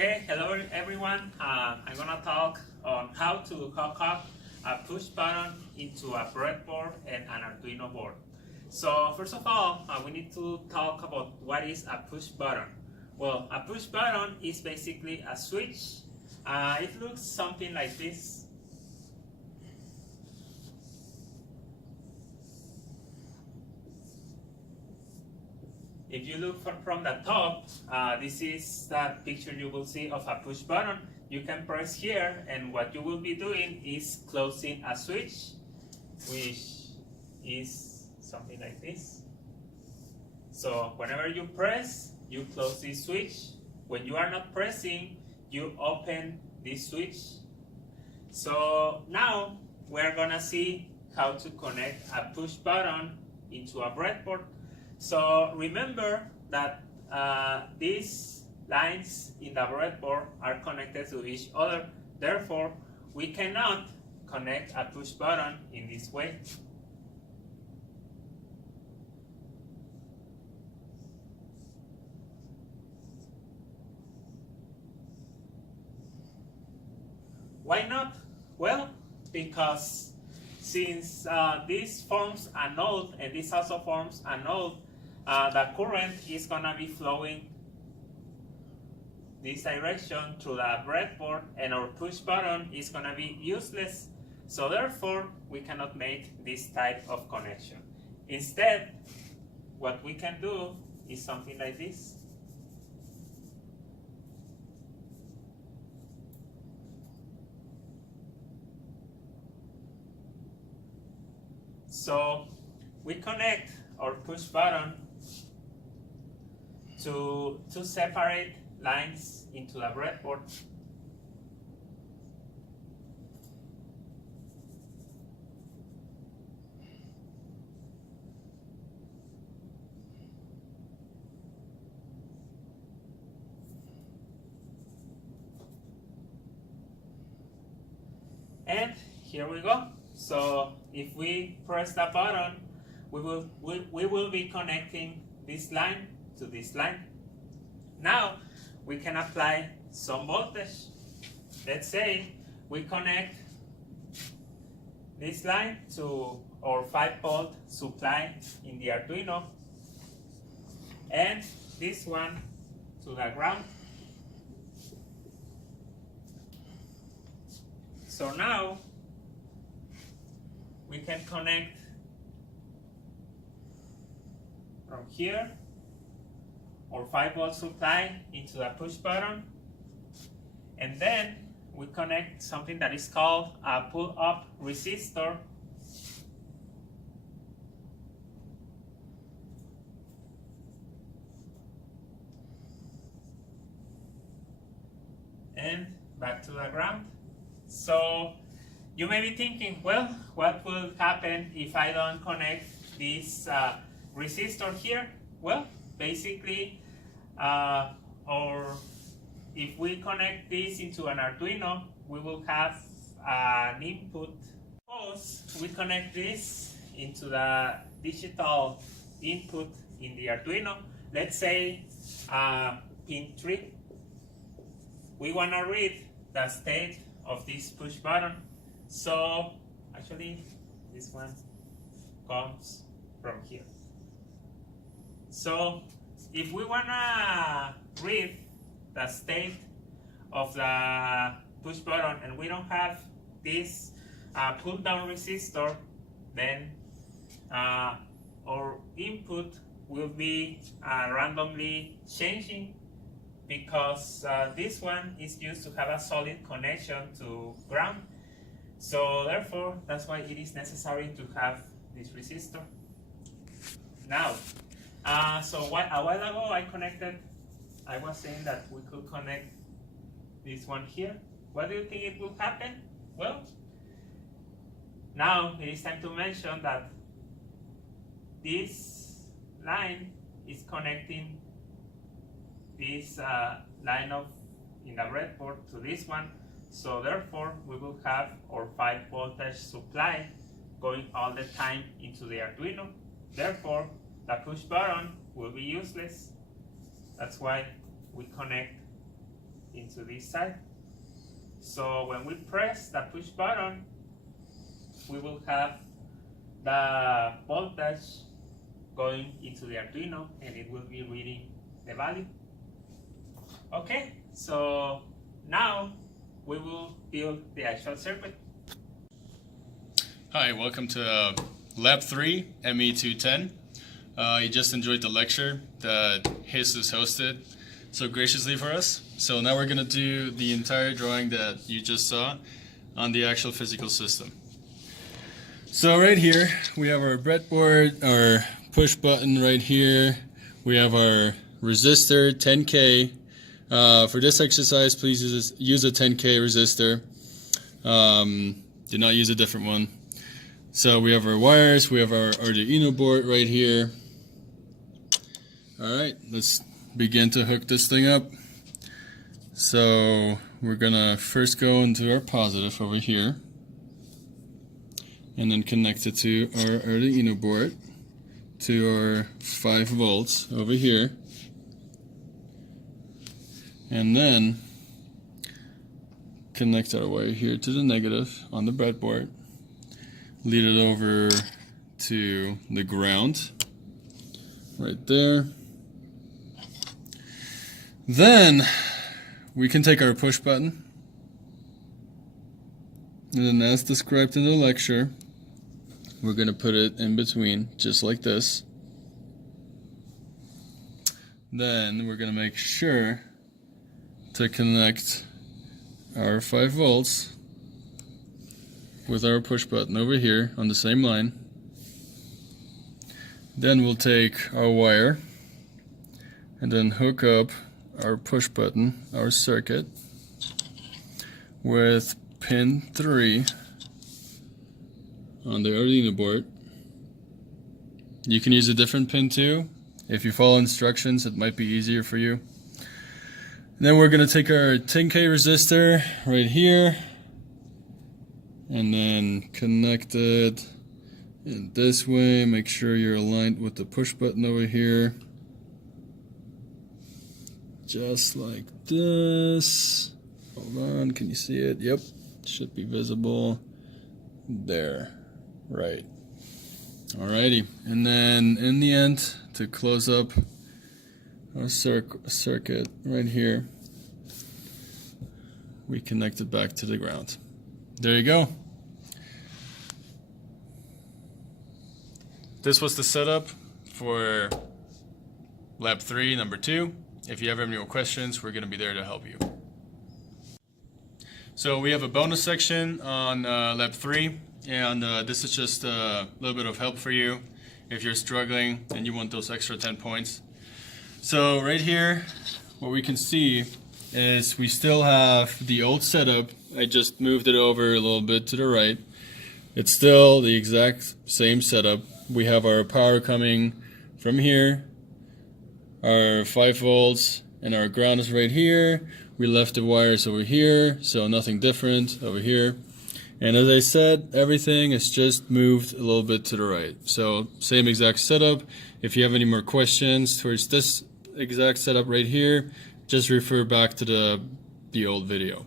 Okay, hello everyone. I'm gonna talk on how to hook up a push button into a breadboard and an Arduino board. So first of all, we need to talk about what is a push button. Well, a push button is basically a switch. It looks something like this. If you look from the top, this is the picture you will see of a push button. You can press here, and what you will be doing is closing a switch, which is something like this. So whenever you press, you close this switch. When you are not pressing, you open this switch. So now we're gonna see how to connect a push button into a breadboard. So remember that these lines in the breadboard are connected to each other. Therefore, we cannot connect a push button in this way. Why not? Well, because since this forms a node and this also forms a node, the current is gonna be flowing this direction through the breadboard, and our push button is gonna be useless. So therefore, we cannot make this type of connection. Instead, what we can do is something like this. So we connect our push button to two separate lines into the breadboard. And here we go. So if we press the button, we will be connecting this line to this line. Now we can apply some voltage. Let's say we connect this line to our 5-volt supply in the Arduino, and this one to the ground. So now we can connect from here our 5-volt supply into the push button, and then we connect something that is called a pull-up resistor. And back to the ground. So you may be thinking, well, what will happen if I don't connect this resistor here? Well, basically, or if we connect this into an Arduino, we will have an input. Suppose we connect this into the digital input in the Arduino. Let's say pin 3. We want to read the state of this push button. So actually this one comes from here. So if we want to read the state of the push button and we don't have this pull down resistor, then our input will be randomly changing, because this one is used to have a solid connection to ground. So therefore, that's why it is necessary to have this resistor. Now, so a while ago I was saying that we could connect this one here. What do you think it will happen? Well, now it is time to mention that this line is connecting this line in the breadboard to this one. So therefore, we will have our 5-voltage supply going all the time into the Arduino. Therefore, the push button will be useless. That's why we connect into this side. So when we press the push button, we will have the voltage going into the Arduino, and it will be reading the value. Okay, so now we will build the actual circuit. Hi, welcome to Lab 3, ME210. You just enjoyed the lecture that Jesus hosted so graciously for us. So now we're going to do the entire drawing that you just saw on the actual physical system. So right here we have our breadboard, our push button right here. We have our resistor 10K. For this exercise, please use a 10K resistor. Do not use a different one. So we have our wires, we have our Arduino board right here. Alright, let's begin to hook this thing up. So we're gonna first go into our positive over here and then connect it to our Arduino board to our 5 volts over here, and then connect our wire here to the negative on the breadboard, lead it over to the ground right there. Then we can take our push button, and then as described in the lecture, we're going to put it in between, just like this. Then we're going to make sure to connect our 5 volts with our push button over here on the same line. Then we'll take our wire and then hook up our push button, our circuit, with pin 3 on the Arduino board. You can use a different pin too. If you follow instructions, it might be easier for you. And then we're going to take our 10K resistor right here and then connect it in this way. Make sure you're aligned with the push button over here. Just like this. Hold on, can you see it? Yep, should be visible there. Right. Alrighty, and then in the end, to close up our circuit right here, we connect it back to the ground. There you go. This was the setup for Lab 3, number 2. If you have any more questions, we're going to be there to help you. So we have a bonus section on Lab 3, and this is just a little bit of help for you if you're struggling and you want those extra 10 points. So right here, what we can see is we still have the old setup. I just moved it over a little bit to the right. It's still the exact same setup. We have our power coming from here, our 5 volts, and our ground is right here. We left the wires over here, so nothing different over here. And as I said, everything is just moved a little bit to the right. So same exact setup. If you have any more questions towards this exact setup right here, just refer back to the old video.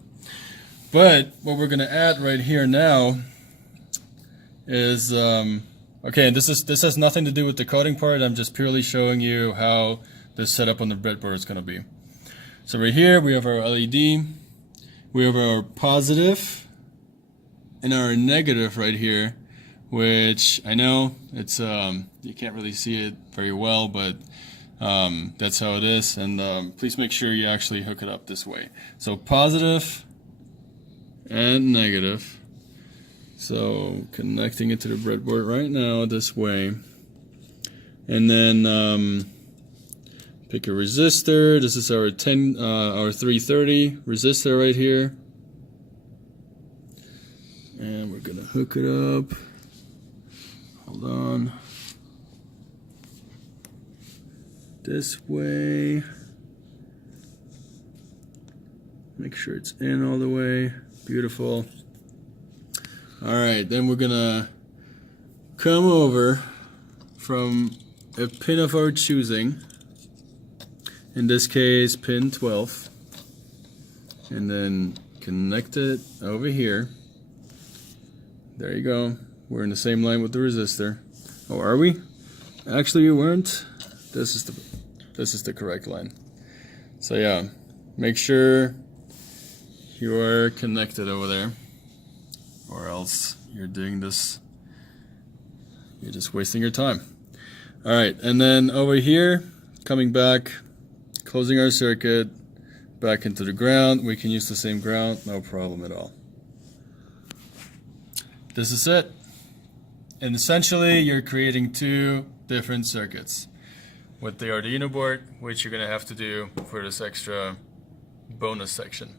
But what we're gonna add right here now is okay, this has nothing to do with the coding part. I'm just purely showing you how the setup on the breadboard is going to be. So right here we have our LED, we have our positive and our negative right here, which I know it's you can't really see it very well, but that's how it is. And please make sure you actually hook it up this way. So positive and negative. So connecting it to the breadboard right now this way, and then pick a resistor. This is our 330 resistor right here, and we're gonna hook it up. Hold on, this way. Make sure it's in all the way. Beautiful. Alright, then we're gonna come over from a pin of our choosing, in this case pin 12, and then connect it over here. There you go. We're in the same line with the resistor. Oh, are we? Actually, we weren't. This is the correct line. So yeah, make sure you are connected over there, or else you're doing this. You're just wasting your time. All right, and then over here, coming back, closing our circuit, back into the ground. We can use the same ground, no problem at all. This is it. And essentially, you're creating two different circuits with the Arduino board, which you're gonna have to do for this extra bonus section.